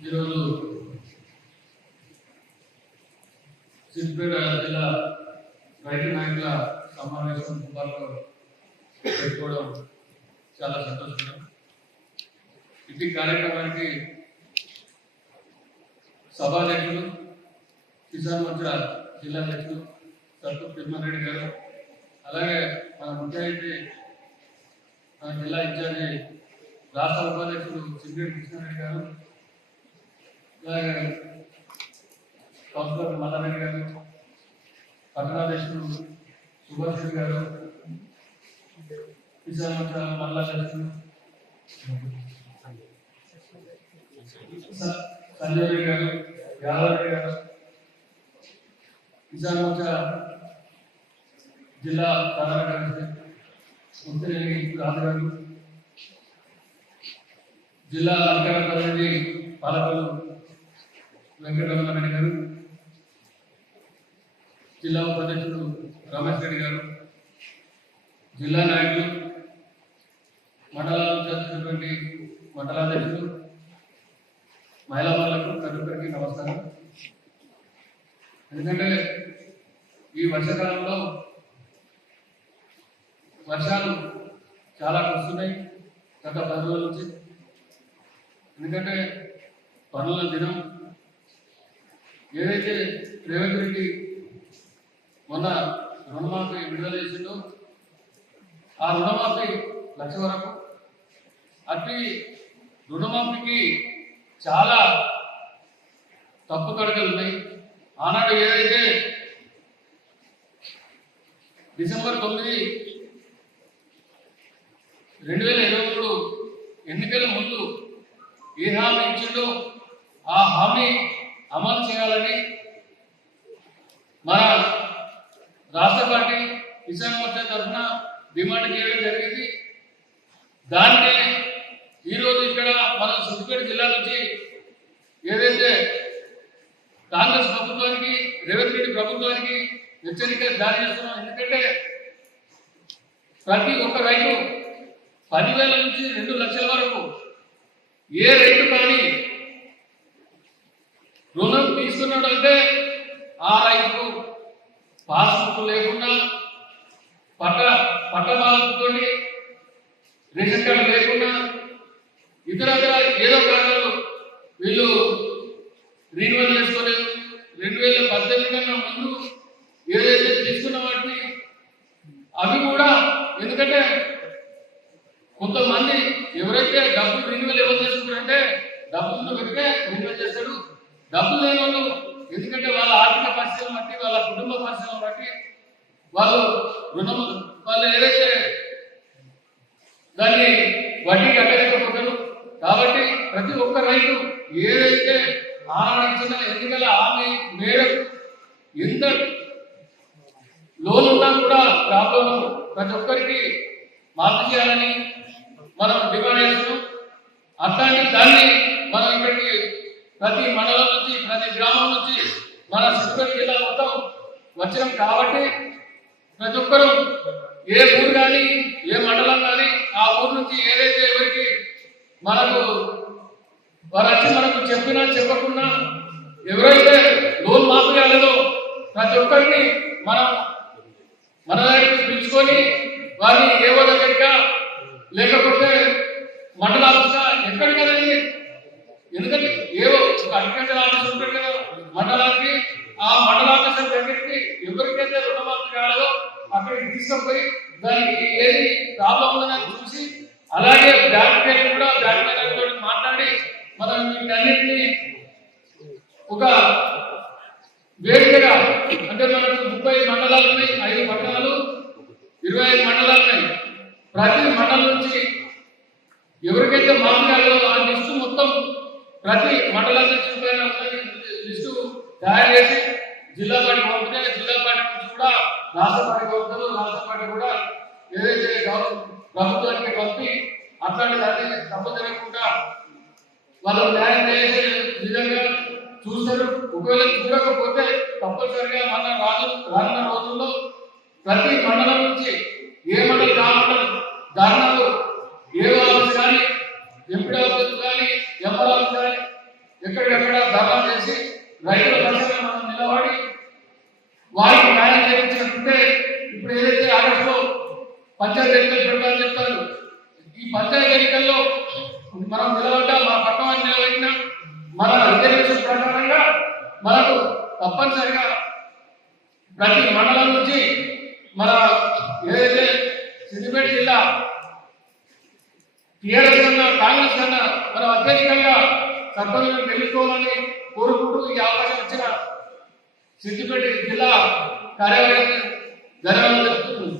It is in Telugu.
ఈరోజు సిద్దిపేట జిల్లా రైతు నాయకుల సమావేశం కుంభాల్లో పెట్టుకోవడం చాలా సంతోషకరం. ఇది కార్యక్రమానికి సభాధ్యక్షులు కిసాన్ మోర్చా జిల్లా అధ్యక్షులు సర్పూర్ తిమ్మారెడ్డి గారు అలాగే మన ముఖ్యమంత్రి మన జిల్లా ఇన్ఛార్జి రాష్ట్ర ఉపాధ్యక్షుడు సింగరెడ్డి కృష్ణారెడ్డి గారు కౌన్సిలర్ మల్లారెడ్డి గారు పట్టణాధ్యక్షుడు సుభాష్ గారు విశాఖ మల్లారెడ్డి సంజయ్ రెడ్డి గారు యాదరెడ్డి గారు విశాఖ జిల్లా ప్రధాన కార్యదర్శి ముత్తిరెడ్డి రాజు గారు జిల్లా అధికార ప్రతినిధి పాలకులు వెంకటరమణ గారు జిల్లా ఉపాధ్యక్షుడు రమేష్ రెడ్డి గారు జిల్లా నాయకులు మండలాలు చేస్తున్నటువంటి మండలాధ్యక్షులు మహిళా వాళ్ళకు తదుపరికి నమస్కారం. ఎందుకంటే ఈ వర్షాకాలంలో వర్షాలు చాలా కురుస్తున్నాయి గత పది రోజుల నుంచి. ఎందుకంటే పనుల దినం ఏదైతే రేవంత్ రెడ్డి మొన్న రుణమాఫీ విడుదల చేసిందో ఆ రుణమాఫీ లక్ష వరకు. అట్టి రుణమాఫీకి చాలా తప్పు కడగలు ఉన్నాయి. ఆనాడు ఏదైతే డిసెంబర్ తొమ్మిది రెండు వేల ఇరవై మూడు ఎన్నికల ముందు ఏ హామీ ఇచ్చిండో ఆ హామీ అమలు చేయాలని మన రాష్ట్ర పార్టీ కిసాన్ మోర్చా తరఫున డిమాండ్ చేయడం జరిగింది. దాన్ని ఈరోజు ఇక్కడ మన సిద్దిపేట జిల్లా నుంచి ఏదైతే కాంగ్రెస్ ప్రభుత్వానికి రేవంత్ రెడ్డి ప్రభుత్వానికి హెచ్చరిక జారీ చేస్తున్నాం. ఎందుకంటే ప్రతి ఒక్క రైతు పదివేల నుంచి రెండు లక్షల వరకు ఏ రైతు కానీ అంటే ఆ రైతు పాస్బుక్ లేకుండా పట్ట పట్ట బాధతో రేషన్ కార్డు లేకుండా ఇతర ఏదో కారణాలు వీళ్ళు రీన్యువల్ చేసుకోలేదు. రెండు వేల పద్దెనిమిది కన్నా ముందు ఏదైతే తీసుకున్న వాటిని అవి కూడా ఎందుకంటే కొంతమంది ఎవరైతే డబ్బులు రెన్యువల్ ఎవరు చేసుకుంటారంటే డబ్బులు పెడితే రెన్యువల్ చేస్తాడు. డబ్బులు లేని వాళ్ళు ఎందుకంటే వాళ్ళ ఆర్థిక పరిస్థితులను బట్టి వాళ్ళ కుటుంబ పరిస్థితులను బట్టి వాళ్ళు రుణం వాళ్ళు ఏదైతే దాన్ని వడ్డీ కట్టలేకపోతారు కాబట్టి ప్రతి ఒక్క రైతు ఏదైతే ఆనాడించిన ఎన్నికల హామీ మేరకు ఎంత లోన్ ఉన్నా కూడా ప్రాబ్లం ప్రతి ఒక్కరికి మాఫీ చేయాలని మనం డిమాండ్ చేస్తున్నాం. అట్లాంటి దాన్ని మనం ఇక్కడికి ప్రతి మండలం నుంచి ప్రతి గ్రామం నుంచి మన సిద్ధిపేట జిల్లా మొత్తం వచ్చినాం కాబట్టి ప్రతి ఒక్కరూ ఏ ఊరు కానీ ఏ మండలం కానీ ఆ ఊరు నుంచి ఏదైతే ఎవరికి మనకు వారు వచ్చి మనకు చెప్పినా చెప్పకుండా ఎవరైతే లోన్ మాఫీ కాలేదో ప్రతి ఒక్కరిని మనం మన దగ్గరికి పిలుచుకొని వారిని ఏవో దగ్గరిక లేకపోతే మండలాలుగా ఆఫీస్గా ఎక్కడికైనా ఎందుకంటే ఒక అగ్రికల్చర్ ఉంటుంది కదా. మండలానికి ఆ మండల ఆఫీసర్ దగ్గరికి ఎవరికైతే రుణమాఫీ కావాలో అక్కడికి తీసుకుపోయి దానికి ఏది ప్రాబ్లం ఉందని చూసి అలాగే బ్యాంక్ వెళ్ళి కూడా బ్యాంక్ మేనేజర్ తోటి మాట్లాడి మనం వీటన్నిటిని ఒక వేదికగా అంటే మనకు ముప్పై మండలాలు ఉన్నాయి ఐదు మండలాలు ఇరవై ఐదు మండలాలు ఉన్నాయి. ప్రతి మండలం నుంచి ఎవరికైతే మాట్లాడాలో ప్రతి మండల నుంచి పైన లిస్టు తయారు చేసి జిల్లా పార్టీ పంపితే జిల్లా పార్టీ నుంచి కూడా రాష్ట్ర పార్టీ పంపుతారు రాష్ట్ర పార్టీ కూడా ఏదైతే ప్రభుత్వానికి పంపి అట్లాంటి దాన్ని తప్పు జరగకుండా వాళ్ళు న్యాయం చేసే విధంగా చూస్తారు. ఒకవేళ చూడకపోతే తప్పనిసరిగా మన రాజు రానున్న రోజుల్లో ప్రతి మండలం నుంచి ఏ మండలం ఆ మండలం ధర్నాలు ఏ ఆఫీస్ కానీ ఎంపీ ఆఫీస్ కానీ ఎంఆర్ ఆఫీస్ కానీ ఎక్కడికక్కడ ధర్నా చేసి రైతుల పక్షాన మనం నిలబడి వారికి న్యాయం చేయించినట్టుంటే ఇప్పుడు ఏదైతే ఆగస్టులో పంచాయతీ ఎన్నికలు పెట్టాలని చెప్తారు ఈ పంచాయతీ ఎన్నికల్లో మనం నిలబడ్డా మన పక్క వారిని నిలబెట్టినా మన రిజర్వేషన్ ప్రకారంగా మనకు తప్పనిసరిగా ప్రతి మండలం నుంచి మన ఏదైతే సిద్దిపేట జిల్లా టీఆర్ఎస్ కన్నా కాంగ్రెస్ కన్నా మనం అత్యధికంగా సర్పంచులను తెలుసుకోవాలని కోరుకుంటూ ఈ అవకాశం ఇచ్చిన సిద్దిపేట జిల్లా కార్యాలయాన్ని ధన్యవాదాలు తెలుపుతున్నాను.